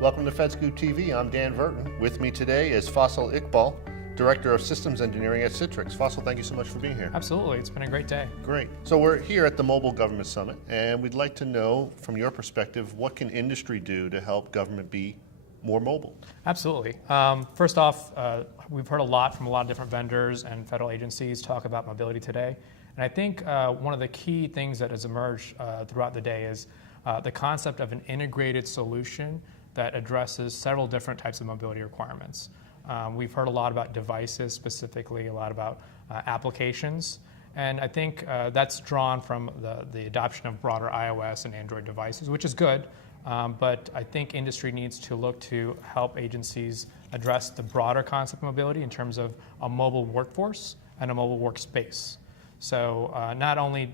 Welcome to FedScoopTV. I'm Dan Verton. With me today is Faisal Iqbal, Director of Systems Engineering at Citrix. Faisal, thank you so much for being here. Absolutely. It's been a great day. Great. So we're here at the Mobile Government Summit, and we'd like to know, from your perspective, what can industry do to help government be more mobile? Absolutely. First off, we've heard a lot from a lot of different vendors and federal agencies talk about mobility today. And I think one of the key things that has emerged throughout the day is the concept of an integrated solution that addresses several different types of mobility requirements. We've heard a lot about devices, specifically a lot about applications. And I think that's drawn from the adoption of broader iOS and Android devices, which is good. But I think industry needs to look to help agencies address the broader concept of mobility in terms of a mobile workforce and a mobile workspace. So not only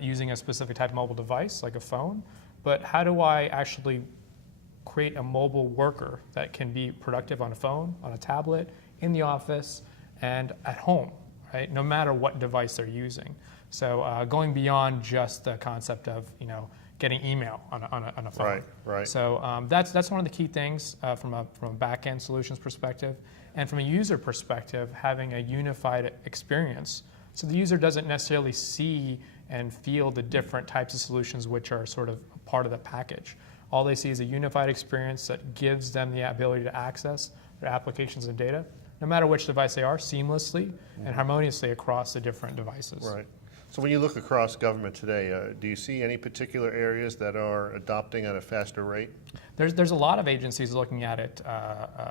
using a specific type of mobile device, like a phone, but how do I actually create a mobile worker that can be productive on a phone, on a tablet, in the office, and at home, right? No matter what device they're using. So going beyond just the concept of, getting email on a phone. Right. So that's one of the key things from a back-end solutions perspective. And from a user perspective, having a unified experience. So the user doesn't necessarily see and feel the different types of solutions which are sort of part of the package. All they see is a unified experience that gives them the ability to access their applications and data, no matter which device they are, seamlessly and harmoniously across the different devices. Right. So when you look across government today, do you see any particular areas that are adopting at a faster rate? There's a lot of agencies looking at it,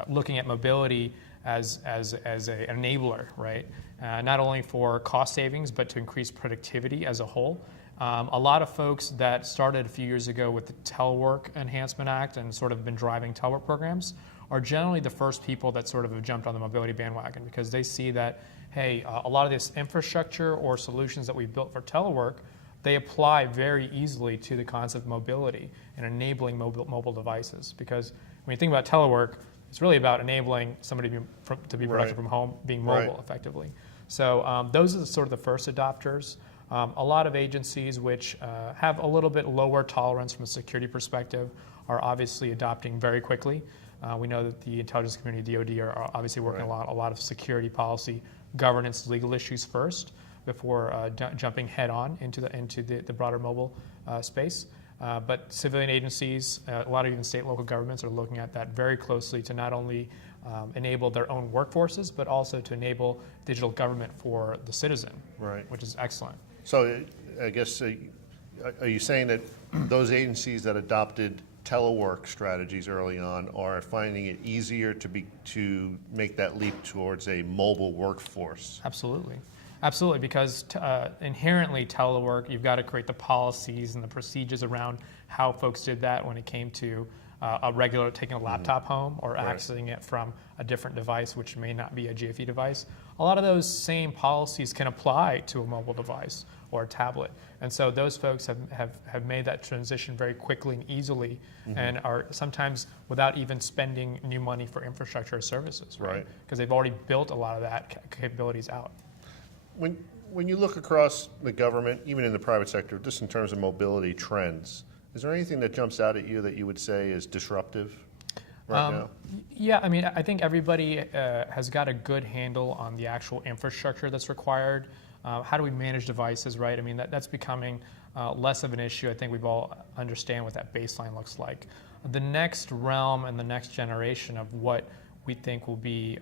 looking at mobility as an enabler, right? Not only for cost savings, but to increase productivity as a whole. A lot of folks that started a few years ago with the Telework Enhancement Act and sort of been driving telework programs are generally the first people that sort of have jumped on the mobility bandwagon because they see that, hey, a lot of this infrastructure or solutions that we've built for telework, they apply very easily to the concept of mobility and enabling mobile devices. Because when you think about telework, it's really about enabling somebody to be productive from home, being mobile effectively. So those are sort of the first adopters. A lot of agencies which have a little bit lower tolerance from a security perspective are obviously adopting very quickly. We know that the intelligence community, DoD, are obviously working a lot of security policy, governance, legal issues first before jumping head on into the broader mobile space. But civilian agencies, a lot of even state and local governments are looking at that very closely to not only enable their own workforces, but also to enable digital government for the citizen, which is excellent. So I guess, are you saying that those agencies that adopted telework strategies early on are finding it easier to make that leap towards a mobile workforce? Absolutely, because inherently telework, you've got to create the policies and the procedures around how folks did that when it came to taking a laptop home or accessing it from a different device, which may not be a GFE device. A lot of those same policies can apply to a mobile device or a tablet. And so those folks have made that transition very quickly and easily and are sometimes without even spending new money for infrastructure or services, right? Because they've already built a lot of that capabilities out. When you look across the government, even in the private sector, just in terms of mobility trends, is there anything that jumps out at you that you would say is disruptive right now? Yeah, I mean, I think everybody has got a good handle on the actual infrastructure that's required. How do we manage devices, right? I mean, that's becoming less of an issue. I think we've all understand what that baseline looks like. The next realm and the next generation of what we think will be,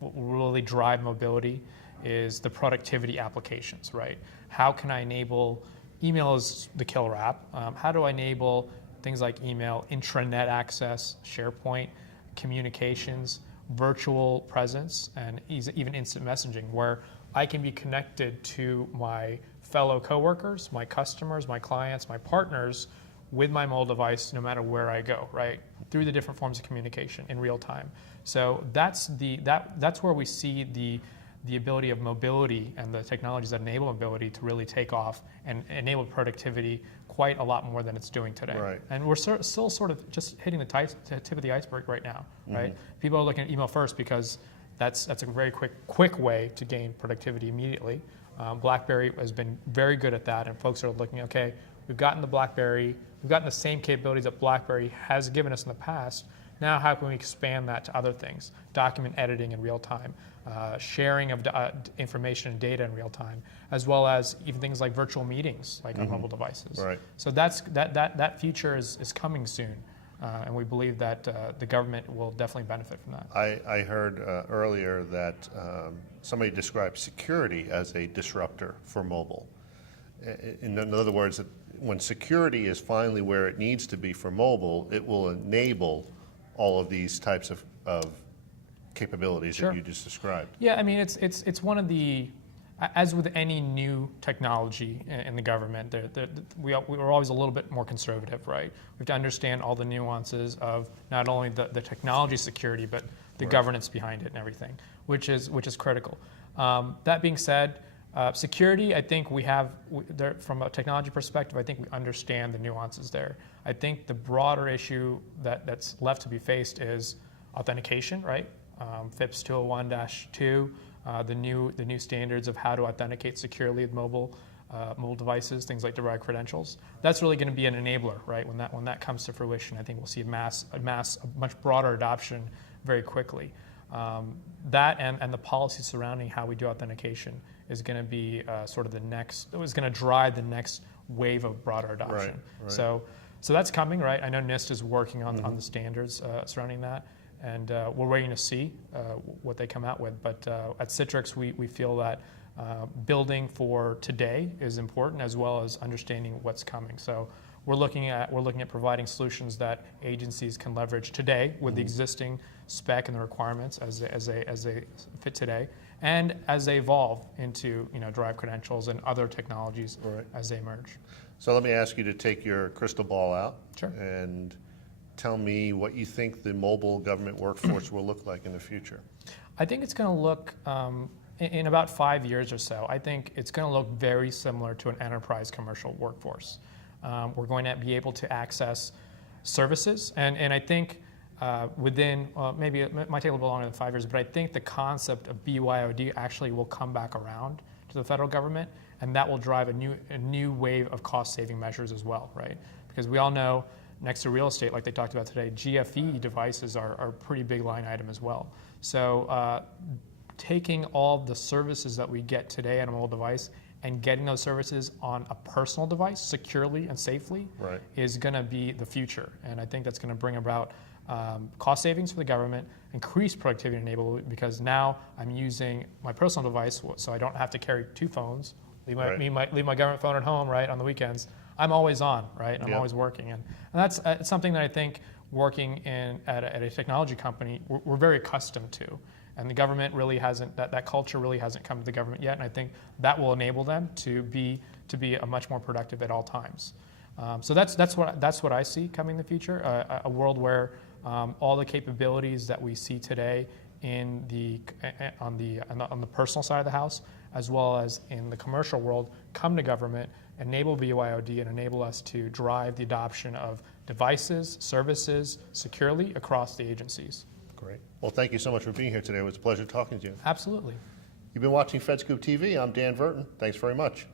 what will really drive mobility is the productivity applications, right? How can I enable, email is the killer app. How do I enable things like email, intranet access, SharePoint, communications, virtual presence, and even instant messaging, where I can be connected to my fellow coworkers, my customers, my clients, my partners with my mobile device no matter where I go, right? Through the different forms of communication in real time. So that's where we see the ability of mobility and the technologies that enable mobility to really take off and enable productivity quite a lot more than it's doing today. And we're still sort of just hitting the tip of the iceberg right now, right? People are looking at email first because that's a very quick way to gain productivity immediately. BlackBerry has been very good at that, and folks are looking, okay, we've gotten the BlackBerry, we've gotten the same capabilities that BlackBerry has given us in the past. Now, how can we expand that to other things? Document editing in real time, sharing of information and data in real time, as well as even things like virtual meetings, like on mobile devices. Right. So that future is coming soon, and we believe that the government will definitely benefit from that. I heard earlier that somebody described security as a disruptor for mobile. In other words, when security is finally where it needs to be for mobile, it will enable all of these types of capabilities Sure. that you just described. Yeah, I mean, it's one of the, as with any new technology in the government, we're always a little bit more conservative, right? We have to understand all the nuances of not only the technology security, but the governance behind it and everything, which is critical. That being said, security, I think from a technology perspective, I think we understand the nuances there. I think the broader issue that's left to be faced is authentication, right? FIPS 201-2, the new standards of how to authenticate securely with mobile devices, things like derived credentials. That's really going to be an enabler, right? When that comes to fruition, I think we'll see a much broader adoption very quickly. That and the policy surrounding how we do authentication is going to be sort of is going to drive the next wave of broader adoption. Right. So that's coming, right? I know NIST is working on the standards surrounding that, and we're waiting to see what they come out with. But at Citrix, we feel that building for today is important, as well as understanding what's coming. So we're looking at providing solutions that agencies can leverage today with the existing spec and the requirements as they fit today, and as they evolve into derived credentials and other technologies as they emerge. So let me ask you to take your crystal ball out Sure. and tell me what you think the mobile government workforce will look like in the future. I think it's going to look, in about 5 years or so, I think it's going to look very similar to an enterprise commercial workforce. We're going to be able to access services, and I think within, maybe it might take a little bit longer than 5 years, but I think the concept of BYOD actually will come back around to the federal government, and that will drive a new wave of cost-saving measures as well, right? Because we all know, next to real estate, like they talked about today, GFE devices are a pretty big line item as well. So taking all the services that we get today on a mobile device and getting those services on a personal device securely and safely is going to be the future. And I think that's going to bring about cost savings for the government, increase productivity and enablement, because now I'm using my personal device, so I don't have to carry two phones, leave my government phone at home, right, on the weekends. I'm always on, right? I'm always working. And that's something that I think working at a technology company, we're very accustomed to. And the government really hasn't, that culture really hasn't come to the government yet. And I think that will enable them to be a much more productive at all times. So that's what I see coming in the future, a world where all the capabilities that we see today on the personal side of the house, as well as in the commercial world, come to government, enable BYOD, and enable us to drive the adoption of devices, services securely across the agencies. Great. Well, thank you so much for being here today. It was a pleasure talking to you. Absolutely. You've been watching FedScoopTV. I'm Dan Verton. Thanks very much.